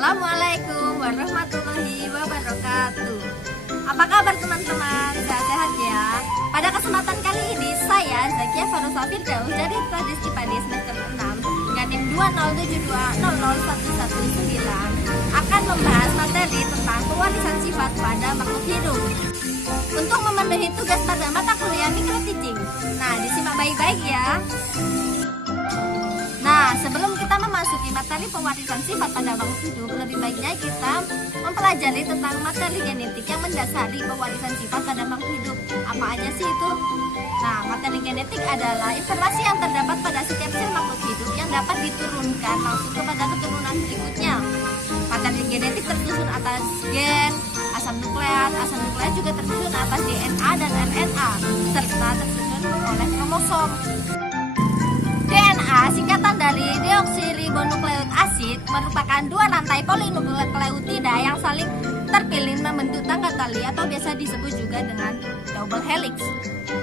Assalamualaikum warahmatullahi wabarakatuh. Apa kabar teman-teman? Sehat-sehat ya? Pada kesempatan kali ini saya Zakia Farosa Firdaus dari Pradis IPA semester 6 dengan NIM 207200119 akan membahas materi tentang pewarisan sifat pada makhluk hidup. Untuk memenuhi tugas pada mata kuliah micro teaching. Nah, disimak baik-baik ya. Nah, sebelum kita memasuki materi pewarisan sifat pada makhluk hidup, lebih baiknya kita mempelajari tentang materi genetik yang mendasari pewarisan sifat pada makhluk hidup. Apa aja sih itu? Nah, materi genetik adalah informasi yang terdapat pada setiap sel makhluk hidup yang dapat diturunkan langsung kepada keturunan berikutnya. Materi genetik tersusun atas gen, asam nukleat juga tersusun atas DNA dan RNA, serta tersusun oleh kromosom. DNA singkatan dari deoksiribonukleik asid merupakan dua rantai polinukleotida yang saling terpilih membentuk tangga tali atau biasa disebut juga dengan double helix.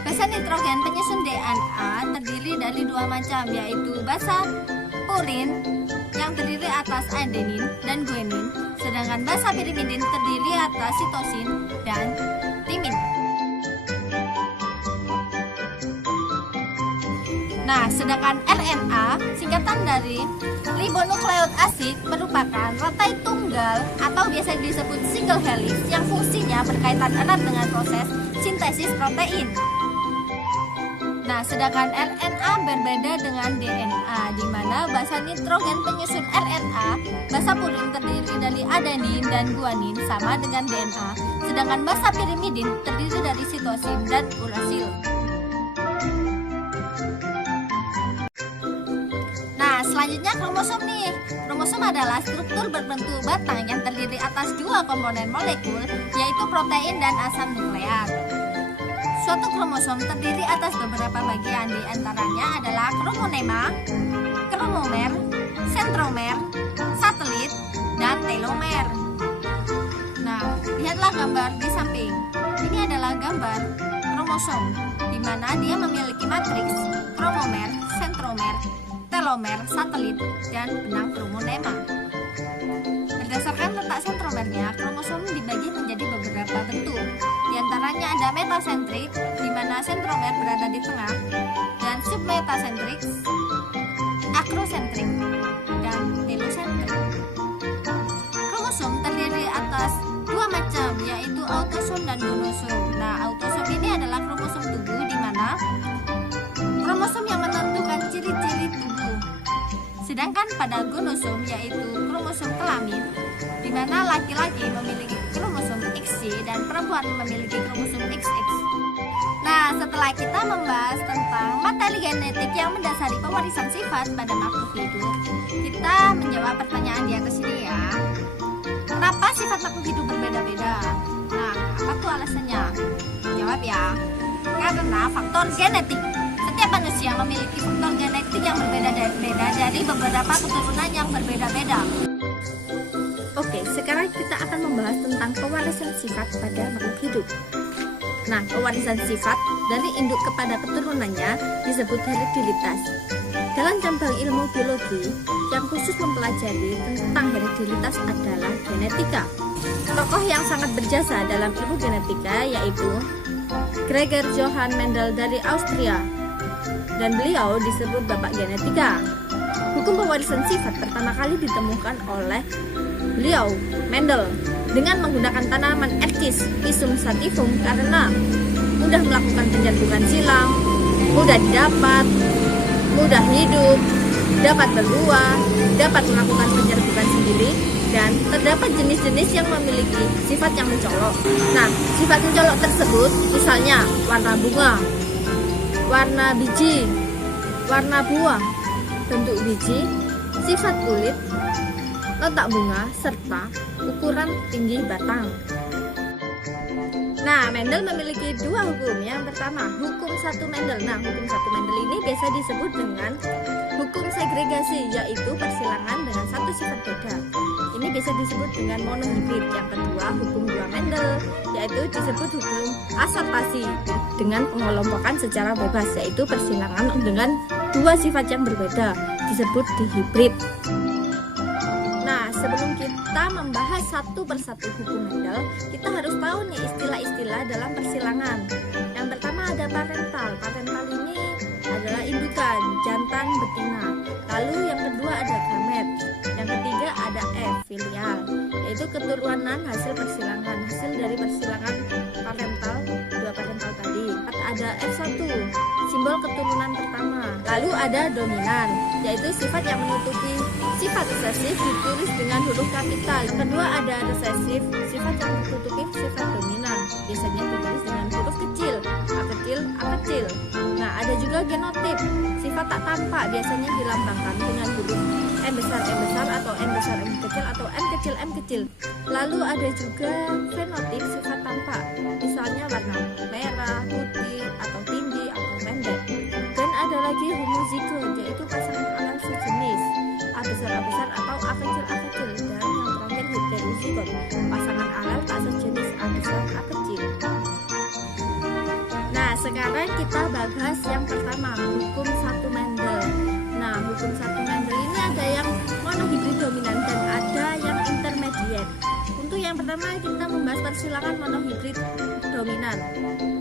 Basa nitrogen penyusun DNA terdiri dari dua macam, yaitu basa purin yang terdiri atas adenin dan guanin, sedangkan basa pirimidin terdiri atas sitosin dan timin. Nah, sedangkan RNA singkatan dari ribonukleik asid merupakan rantai tunggal atau biasa disebut single helix yang fungsinya berkaitan erat dengan proses sintesis protein. Nah, sedangkan RNA berbeda dengan DNA, di mana basa nitrogen penyusun RNA, basa purin terdiri dari adenin dan guanin sama dengan DNA, sedangkan basa pirimidin terdiri dari sitosin dan urasil. Nah, selanjutnya kromosom nih. Kromosom adalah struktur berbentuk batang yang terdiri atas dua komponen molekul, yaitu protein dan asam nukleat. Suatu kromosom terdiri atas beberapa bagian, di antaranya adalah kromonema, kromomer, sentromer, satelit, dan telomer. Nah, lihatlah gambar di samping. Ini adalah gambar kromosom, di mana dia memiliki matriks kromomer, sentromer, telomer, satelit, dan benang kromonema. Berdasarkan letak sentromernya, kromosom dibagi menjadi beberapa bentuk. Di antaranya ada metasentrik, di mana sentromer berada di tengah, dan submetasentrik, akrosentrik, dan telosentrik. Kromosom terdiri atas dua macam, yaitu autosom dan gonosom. Nah, autosom ini adalah kromosom tubuh, di mana kromosom yang menentukan ciri-ciri tubuh. Sedangkan pada gonosom, yaitu kromosom kelamin, di mana laki-laki memiliki kromosom XY dan perempuan memiliki kromosom XX. Nah, setelah kita membahas tentang materi genetik yang mendasari pewarisan sifat pada makhluk hidup, kita menjawab pertanyaan di atas ini ya. Kenapa sifat makhluk hidup berbeda-beda? Nah, apa tuh alasannya? Jawab ya. Karena faktor genetik. Setiap manusia memiliki faktor genetik yang berbeda-beda dari beberapa keturunan yang berbeda-beda. Oke, sekarang kita akan membahas tentang pewarisan sifat pada makhluk hidup. Nah, pewarisan sifat dari induk kepada keturunannya disebut hereditalitas. Dalam cabang ilmu biologi yang khusus mempelajari tentang hereditalitas adalah genetika. Tokoh yang sangat berjasa dalam ilmu genetika yaitu Gregor Johann Mendel dari Austria, dan beliau disebut Bapak Genetika. Hukum pewarisan sifat pertama kali ditemukan oleh beliau, Mendel, dengan menggunakan tanaman Erkis Pisum sativum karena mudah melakukan penjatuhan silang, mudah didapat, mudah hidup, dapat berbuah, dapat melakukan penyerbukan sendiri, dan terdapat jenis-jenis yang memiliki sifat yang mencolok. Nah, sifat mencolok tersebut misalnya warna bunga, warna biji, warna buah, bentuk biji, sifat kulit, letak bunga, serta ukuran tinggi batang. Nah, Mendel memiliki dua hukum. Yang pertama, hukum satu Mendel. Nah, hukum satu Mendel ini biasa disebut dengan hukum segregasi, yaitu persilangan dengan satu sifat beda. Ini biasa disebut dengan monohibrid. Yang kedua, hukum dua Mendel, yaitu disebut hukum asortasi dengan pengelompokan secara bebas, yaitu persilangan dengan dua sifat yang berbeda, disebut dihibrid. Nah, sebelum kita membahas satu persatu hukum Mendel, kita harus tahu nih istilah-istilah dalam persilangan. Yang pertama ada parental. Parental ini adalah indukan, jantan, betina. Lalu yang kedua ada gamet. Yang ketiga ada F, filial, yaitu keturunan hasil persilangan, hasil dari persilangan parental, dua parental tadi. Ada F1, simbol keturunan pertama. Lalu ada dominan, yaitu sifat yang menutupi sifat resesif ditulis dengan huruf kapital. Yang kedua ada resesif, sifat yang menutupi sifat dominan, biasanya ditulis dengan huruf kecil, A kecil, A kecil. Nah, ada juga genotip, sifat tak tampak, biasanya dilambangkan dengan huruf M besar atau M besar M kecil atau M kecil M kecil. Lalu ada juga fenotip, sifat tampak, misalnya warna merah, putih, atau tinggi atau pendek. Dan ada lagi homozigot, yaitu pasangan alel sejenis, A besar atau A kecil. Dan yang terakhir heterozigot, pasangan alel tak sejenis, A besar A kecil. Nah, sekarang kita bahas yang pertama, hukum satu Mendel. Nah, hukum satu Mendel ini ada yang monohibrid dominan dan ada yang intermediate. Untuk yang pertama kita membahas persilangan monohibrid dominan.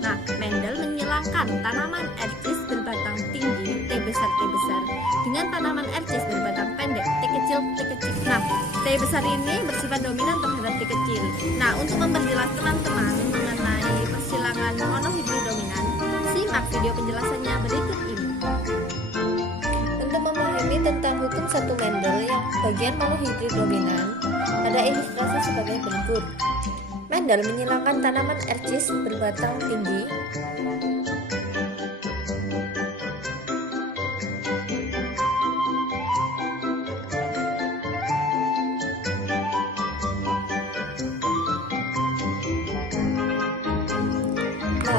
Nah, Mendel menyilangkan tanaman ercis berbatang tinggi T besar dengan tanaman ercis berbatang pendek T kecil. Nah, T besar ini bersifat dominan terhadap T kecil. Nah, untuk memperjelas teman-teman mengenai persilangan monohibrid dominan, simak video penjelasannya berikut ini. Untuk memahami tentang hukum satu Mendel yang bagian monohibrid dominan, ada ilustrasi sebagai berikut. Mendel menyilangkan tanaman ercis berbatang tinggi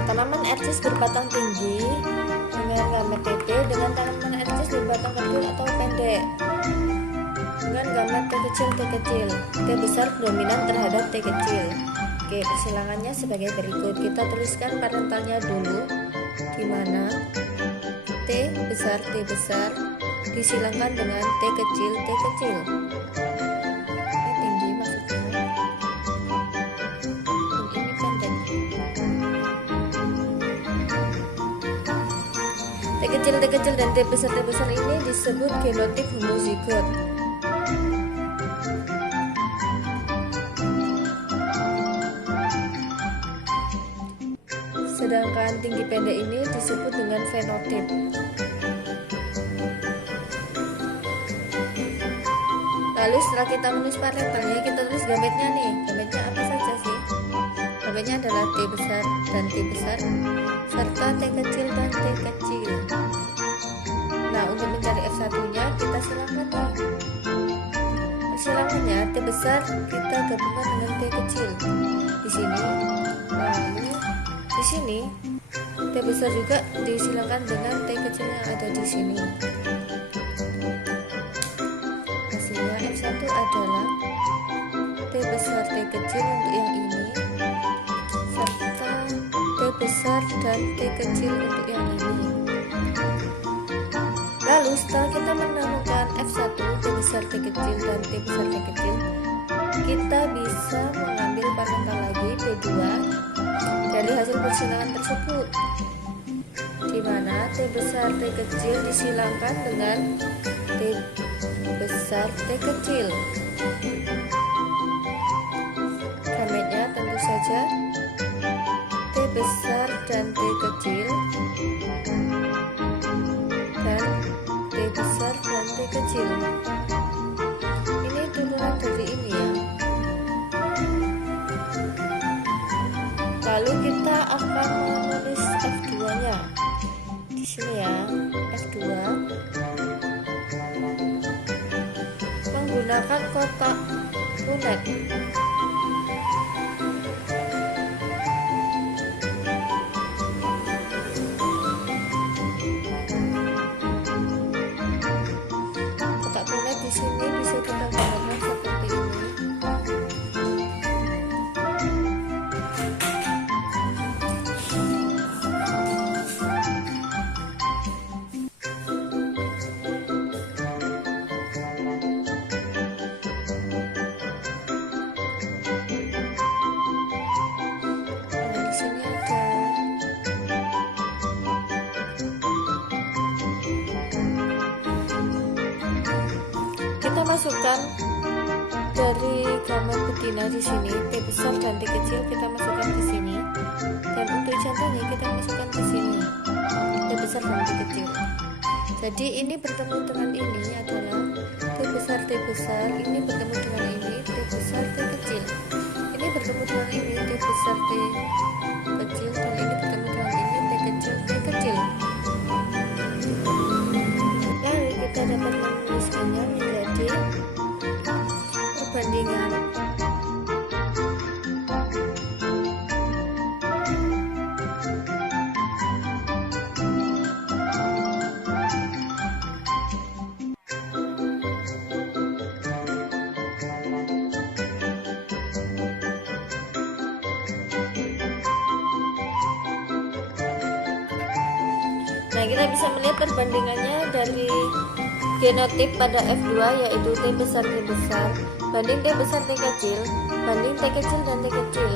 tanaman ercis berbatang tinggi dengan gamet TT dengan tanaman ercis berbatang kecil atau pendek dengan gamet T kecil. T besar dominan terhadap T kecil. Oke, persilangannya sebagai berikut. Kita tuliskan parentalnya dulu, di mana T besar disilangkan dengan T kecil. Ini tinggi maksudnya. Ini pendek. T kecil dan T besar ini disebut genotip homozigot. Sedangkan tinggi pendek ini disebut dengan fenotip. Lalu setelah kita menulis parentalnya, kita tulis gametnya nih. Gametnya apa saja sih? Gametnya adalah T besar dan T besar serta T kecil dan T kecil. Nah, untuk mencari F1-nya kita silangkan nih. Persilangannya T besar kita gabungkan dengan T kecil di sini. Lalu di sini T besar juga disilangkan dengan T kecil yang ada di sini. Hasilnya F1 adalah T besar T kecil untuk yang ini serta T besar dan T kecil untuk yang ini. Lalu setelah kita menemukan F1, T besar T kecil dan T besar T kecil, kita bisa mengambil parental lagi P2 dari hasil persilangan tersebut, di mana T besar T kecil disilangkan dengan T besar T kecil. Gametnya tentu saja T besar dan T kecil dan T besar dan T kecil. Ini turunan dari ini ya. Lalu kita akan menulis F2-nya di sini ya. F2 menggunakan kotak runet. Kotak runet di sini bisa kita gambarkan seperti ini. masukkan dari gamet betina di sini, T besar dan T kecil kita masukkan ke sini, dan untuk jantannya kita masukkan ke sini, T besar dan T kecil. Jadi ini bertemu dengan ini adalah T besar, ini bertemu dengan ini T besar, T kecil. Ini bertemu dengan ini T besar, T kecil, dan ini bertemu dengan ini T kecil, T kecil. Lalu kita dapat menuliskannya menjadi perbandingan Nah, kita bisa melihat perbandingannya dari genotip pada F2 yaitu T besar banding T besar T kecil banding T kecil dan T kecil.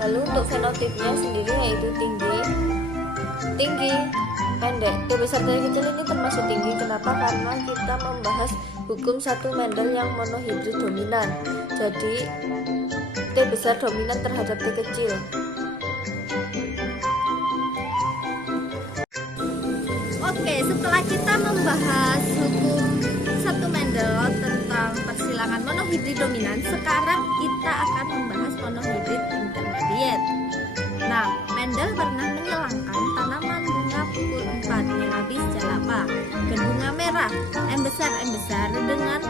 Lalu untuk fenotipnya sendiri yaitu tinggi, pendek. T besar T kecil ini termasuk tinggi. Kenapa? Karena kita membahas hukum satu Mendel yang monohibrid dominan. Jadi T besar dominan terhadap T kecil. Oke, setelah kita membahas hukum satu Mendel tentang persilangan monohibrid dominan, sekarang kita akan membahas monohibrid intermediate. Nah, Mendel pernah menyilangkan tanaman bunga pukul 4 Melabis jalapa berbunga merah M besar dengan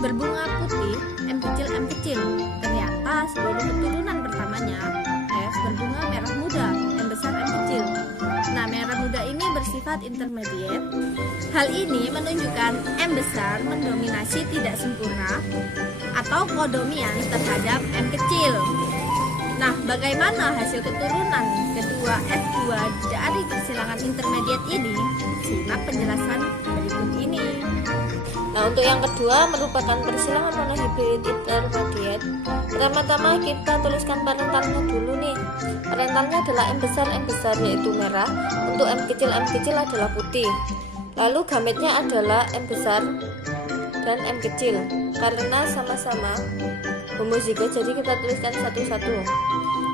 berbunga putih M kecil. Ternyata seluruh keturunan pertamanya F berbunga merah muda M besar M kecil. Nah, merah muda ini bersifat intermediate. Hal ini menunjukkan M besar mendominasi tidak sempurna atau kodomian terhadap M kecil. Nah, bagaimana hasil keturunan kedua F2 dari persilangan intermediate ini? Simak penjelasan berikut ini. Nah, untuk yang kedua merupakan persilangan monohibrid intermediate. Pertama-tama kita tuliskan parentalnya dulu nih. Parentalnya adalah M besar yaitu merah. Untuk M kecil adalah putih. Lalu gametnya adalah M besar dan M kecil. Karena sama-sama homozigot, jadi kita tuliskan satu-satu.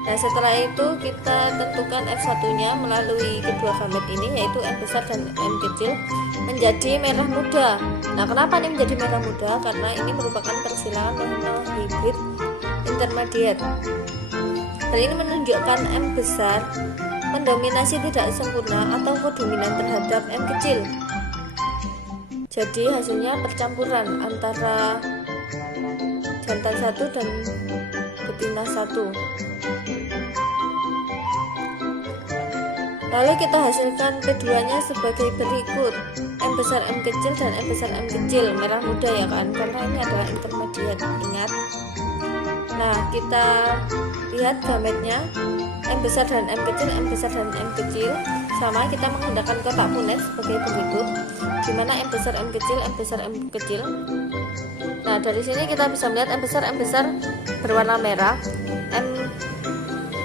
Nah, setelah itu kita tentukan F1-nya melalui kedua gamet ini yaitu M besar dan M kecil menjadi merah muda. Nah, kenapa ini menjadi merah muda? Karena ini merupakan persilangan monohibrid intermediate. Hal ini menunjukkan M besar mendominasi tidak sempurna atau kodominan terhadap M kecil. Jadi hasilnya percampuran antara jantan satu dan betina satu. Lalu kita hasilkan keduanya sebagai berikut: M besar M kecil dan M besar M kecil, merah muda ya kan, karena ini adalah intermediate, ingat. Nah, kita lihat gametnya M besar dan M kecil, M besar dan M kecil sama. Kita menggunakan kotak Punnett sebagai berikut, dimana M besar M kecil, M besar M kecil. Nah, dari sini kita bisa melihat M besar berwarna merah, M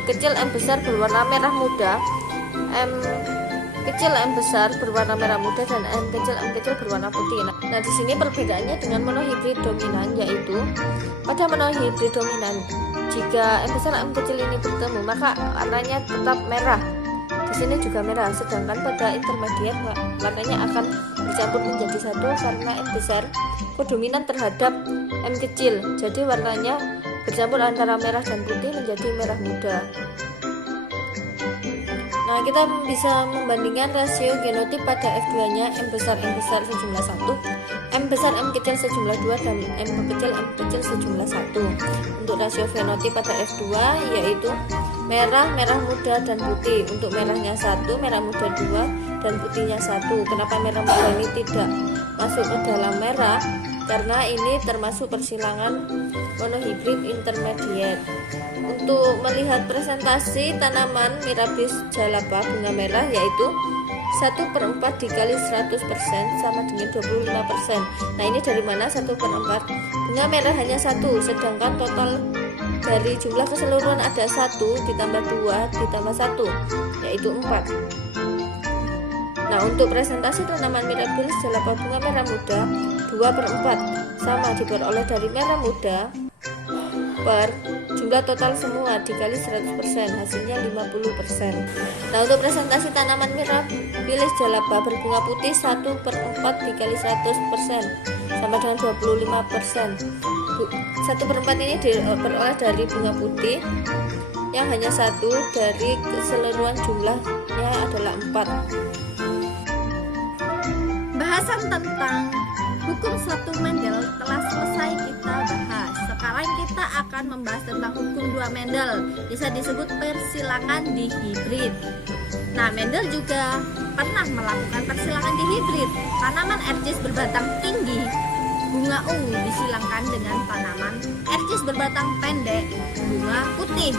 kecil M besar berwarna merah muda, M kecil M besar berwarna merah muda, dan M kecil berwarna putih. Nah, di sini perbedaannya dengan monohibrid dominan, yaitu pada monohibrid dominan jika M besar M kecil ini bertemu maka warnanya tetap merah. Di sini juga merah, sedangkan pada intermediate warnanya akan bercampur menjadi satu karena M besar kodominan terhadap M kecil. Jadi warnanya bercampur antara merah dan putih menjadi merah muda. Nah, kita bisa membandingkan rasio genotip pada F2-nya M besar sejumlah 1, M besar M kecil sejumlah 2, dan M kecil sejumlah 1. Untuk rasio fenotip pada F2 yaitu merah, merah muda, dan putih. Untuk merahnya 1, merah muda 2, dan putihnya 1. Kenapa merah muda ini tidak masuk ke dalam merah? Karena ini termasuk persilangan monohibrid intermediate. Untuk melihat presentasi tanaman Mirabilis jalapa bunga merah yaitu 1/4 dikali 100% sama dengan 25%. Nah, ini dari mana 1/4? Bunga merah hanya 1, sedangkan total dari jumlah keseluruhan ada 1 ditambah 2 ditambah 1 yaitu 4. Nah, untuk presentasi tanaman mirabilis jalapa bunga merah muda 2/4 sama diperoleh dari merah muda per jumlah total semua dikali 100%, hasilnya 50%. Nah, untuk presentasi tanaman mirabilis jalapa berbunga putih 1/4 dikali 100% sama dengan 25%. 1/4 ini diperoleh dari bunga putih yang hanya satu dari keseluruhan jumlahnya adalah 4. Bahasan tentang hukum suatu Mendel telah selesai kita bahas. Sekarang kita akan membahas tentang hukum 2 Mendel, bisa disebut persilangan dihibrid. Nah, Mendel juga pernah melakukan persilangan dihibrid. Tanaman ercis berbatang tinggi bunga ungu disilangkan dengan tanaman ercis berbatang pendek bunga putih.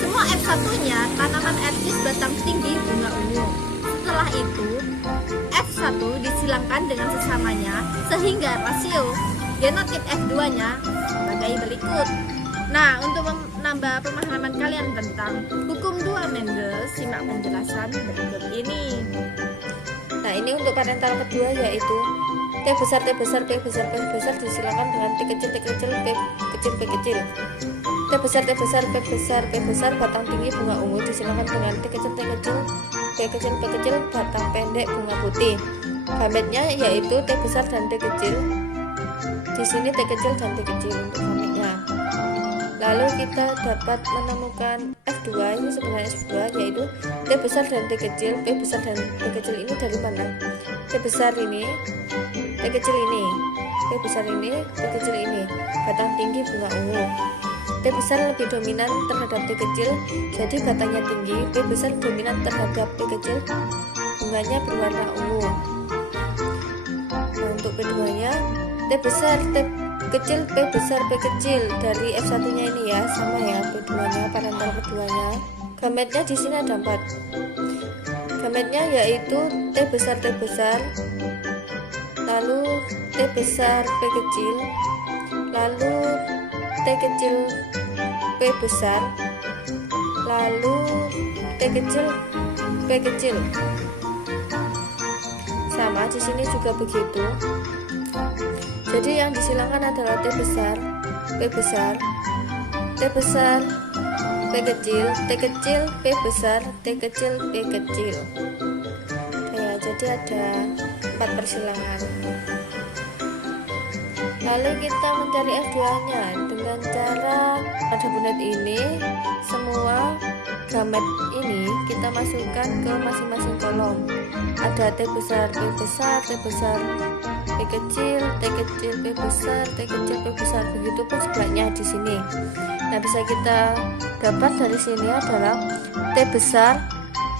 Semua F1-nya tanaman ercis batang tinggi bunga ungu. Setelah itu F1 disilangkan dengan sesamanya sehingga rasio genotip F2-nya sebagai berikut. Nah, untuk menambah pemahaman kalian tentang hukum 2 Mendel, simak penjelasan berikut ini. Nah, ini untuk parental kedua yaitu T besar, T besar, P besar, P besar disilangkan dengan T kecil, T kecil, P kecil, P kecil. T besar, T besar, P besar, P besar, batang tinggi bunga ungu disilangkan dengan T kecil, T kecil, P kecil, P kecil, batang pendek bunga putih. Gametnya yaitu T besar dan T kecil. Di sini T kecil dan T kecil untuk gametnya. Lalu kita dapat menemukan F2, ini sebenarnya F2 yaitu T besar dan T kecil. P besar dan T kecil ini dari mana? T besar ini, T kecil ini, P besar ini, T kecil ini, batang tinggi bunga ungu. T besar lebih dominan terhadap T kecil, jadi batangnya tinggi. P besar dominan terhadap T kecil, bunganya berwarna ungu. Nah, untuk P2-nya T besar, T kecil, P besar, P kecil. Dari F1-nya ini ya, sama ya P2-nya, parental keduanya. Gametnya di sini ada 4. Gametnya yaitu T besar, T besar, lalu T besar, P kecil, lalu T kecil, P besar, lalu T kecil, P kecil. Sama di sini juga begitu. Jadi yang disilangkan adalah T besar, P besar, T besar, P kecil, T kecil, P besar, T kecil, P kecil. Ya, jadi ada 4 persilangan. Lalu kita mencari F2-nya dengan cara pada bulat ini. Semua gamet ini kita masukkan ke masing-masing kolom. Ada T besar, P besar, T besar, P kecil, T kecil, P besar, T kecil, P besar. Begitupun sebaliknya di sini. Nah, bisa kita dapat dari sini adalah T besar,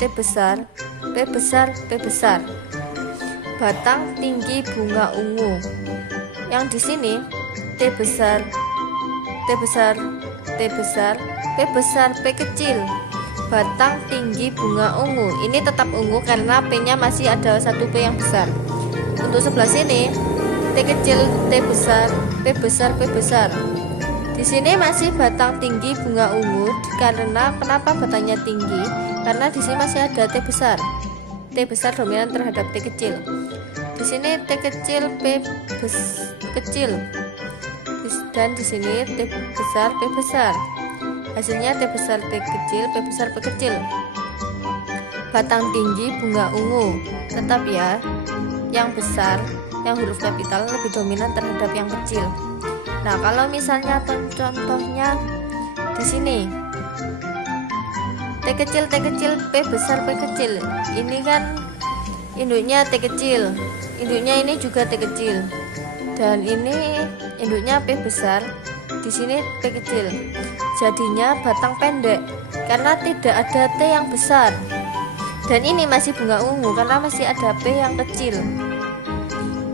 T besar, P besar, P besar. Batang tinggi bunga ungu. Yang di sini T besar, T besar, T besar, P besar, P kecil. Batang tinggi bunga ungu. Ini tetap ungu karena P-nya masih ada 1 P yang besar. Untuk sebelah sini T kecil, T besar, P besar, P besar. Di sini masih batang tinggi bunga ungu karena kenapa batangnya tinggi? Karena di sini masih ada T besar. T besar dominan terhadap T kecil. Di sini T kecil, P kecil. Dan di sini T besar, P besar. Hasilnya T besar, T kecil, P besar, P kecil. Batang tinggi bunga ungu. Tetap ya, yang besar, yang huruf kapital lebih dominan terhadap yang kecil. Nah, kalau misalnya contohnya di sini T kecil, T kecil, P besar, P kecil. Ini kan induknya T kecil. Induknya ini juga T kecil. Dan ini induknya P besar. Di sini T kecil. Jadinya batang pendek karena tidak ada T yang besar. Dan ini masih bunga ungu karena masih ada P yang kecil.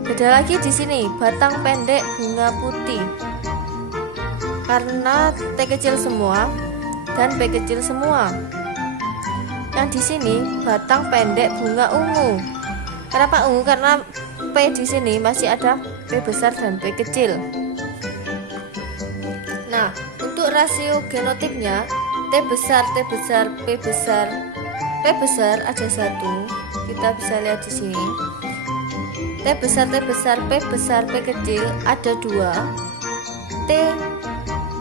Beda lagi di sini, batang pendek bunga putih. Karena T kecil semua dan P kecil semua. Yang di sini batang pendek bunga ungu. Kenapa ungu? Karena P di sini masih ada P besar dan P kecil. Nah, untuk rasio genotipnya T besar, T besar, P besar, P besar ada 1, P kita bisa lihat di sini. T besar P besar P kecil ada 2. T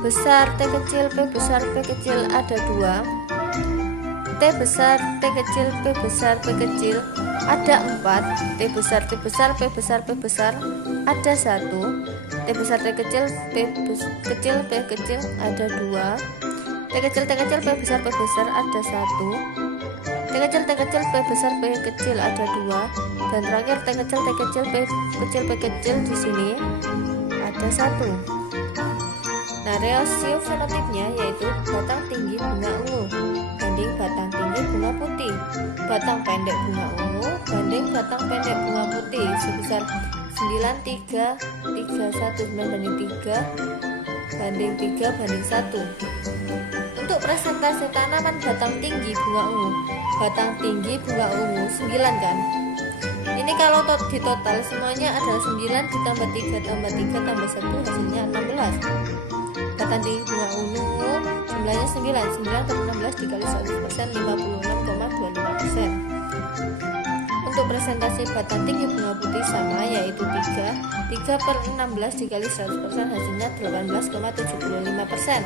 besar T kecil P besar P kecil ada 2. T besar T kecil P besar P kecil ada 4. T besar P besar ada 1. T besar T kecil P kecil ada 2. T kecil P besar ada 1. T kecil P besar P kecil ada 2. Dan terakhir T kecil P kecil di sini ada 1. Nah, rasio fenotipnya yaitu batang tinggi bunga ungu banding batang tinggi bunga putih, batang pendek bunga ungu banding batang pendek bunga putih sebesar 9:3:1, 9 banding 3 banding 3 banding 1. Untuk presentasi tanaman batang tinggi bunga ungu, batang tinggi bunga ungu 9 kan. Ini kalau di total semuanya adalah 9 ditambah 3 tambah 3 tambah 1 hasilnya 16. Batang tinggi bunga ungu jumlahnya 9 per 16 dikali 100% 56,25%. Untuk presentasi batang tinggi bunga putih sama, yaitu 3 per 16 dikali 100% hasilnya 18,75%.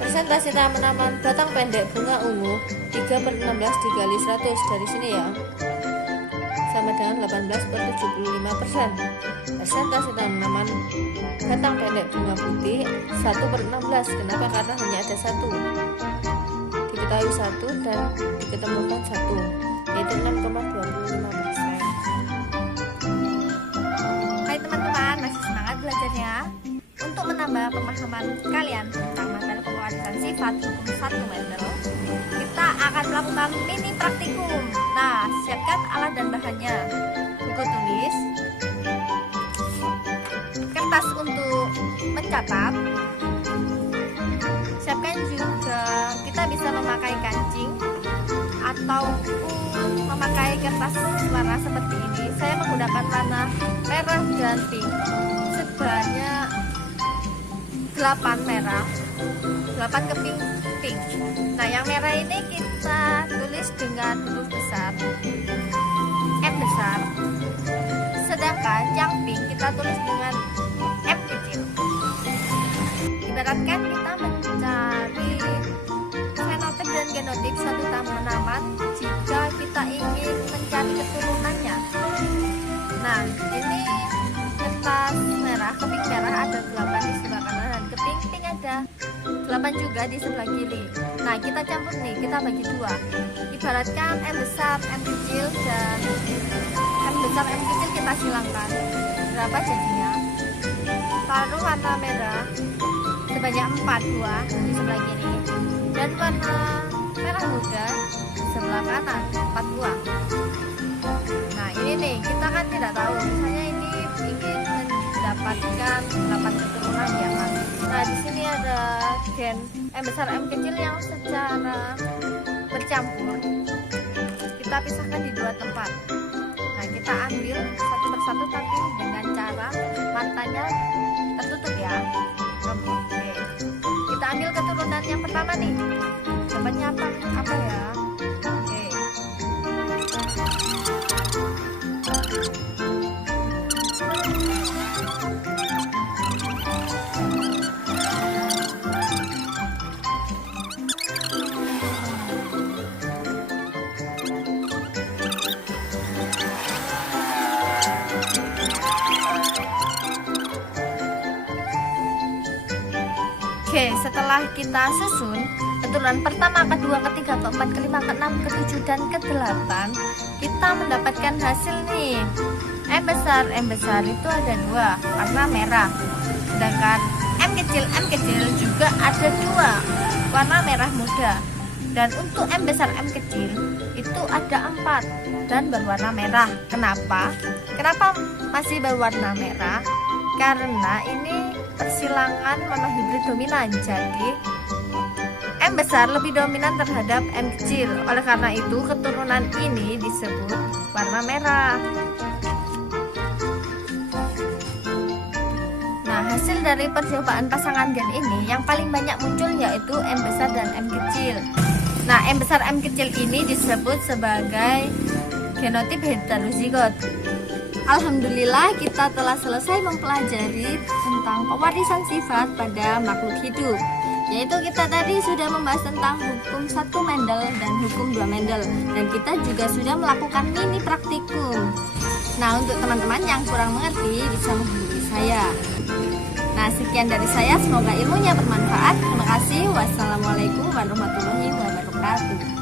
Presentasi tanaman batang pendek bunga ungu 3 per 16 dikali 100 dari sini ya, sama dengan 18,75%. Presentasi tanaman batang pendek bunga putih 1 per 16. Kenapa? Karena hanya ada 1. Diketahui 1 dan diketemukan 1, yaitu 6,25%. Hai teman-teman, masih semangat belajarnya? Untuk menambah pemahaman kalian tentang materi pewarisan sifat hukum 1 meter, kita akan melakukan mini praktikum. Nah, siapkan alat dan bahannya: buku tulis, kertas untuk mencatat, siapkan juga kita bisa memakai kancing ataupun memakai kertas warna seperti ini. Saya menggunakan warna merah dan pink sebanyak 8 merah, 8 keping pink. Nah, yang merah ini kita tulis dengan huruf besar M besar, sedangkan yang pink kita tulis dengan M kecil. Ibaratkan kita mencari fenotip dan genotip suatu tanaman jika kita ingin mencari keturunannya. Nah, ini kertas merah, keping merah ada 8 di sebelah kanan dan keping pink ada 8 juga di sebelah kiri. Nah, kita campur nih, kita bagi 2. Ibaratkan M besar, M kecil, dan M besar, M kecil kita silangkan. Berapa jadinya? Taruh warna merah sebanyak 4 buah di sebelah kiri, dan warna merah muda sebelah kanan 4 buah. Nah, ini nih, kita kan tidak tahu, misalnya ini ingin mendapatkan 8 keturunan ya kan. Nah, di sini ada gen M besar M kecil yang secara bercampur. Kita pisahkan di 2 tempat. Nah, kita ambil satu persatu tapi dengan cara matanya tertutup ya. Oke. Kita ambil keturunan yang pertama nih. Dapatnya apa ya? Oke. Oke, setelah kita susun keturunan pertama, kedua, ketiga, keempat, kelima, keenam, ketujuh, dan ke-8, kita mendapatkan hasil nih. M besar itu ada 2 warna merah, sedangkan M kecil juga ada 2 warna merah muda. Dan untuk M besar M kecil itu ada 4 dan berwarna merah. Kenapa masih berwarna merah? Karena ini persilangan monohibrid dominan, jadi M besar lebih dominan terhadap M kecil. Oleh karena itu keturunan ini disebut warna merah. Nah, hasil dari percobaan pasangan gen ini yang paling banyak muncul yaitu M besar dan M kecil. Nah, M besar M kecil ini disebut sebagai Genotip heterozigot. Alhamdulillah kita telah selesai mempelajari tentang pewarisan sifat pada makhluk hidup. Yaitu kita tadi sudah membahas tentang hukum 1 Mendel dan hukum 2 Mendel. Dan kita juga sudah melakukan mini praktikum. Nah, untuk teman-teman yang kurang mengerti bisa menghubungi saya. Nah, sekian dari saya, semoga ilmunya bermanfaat. Terima kasih. Wassalamualaikum warahmatullahi wabarakatuh.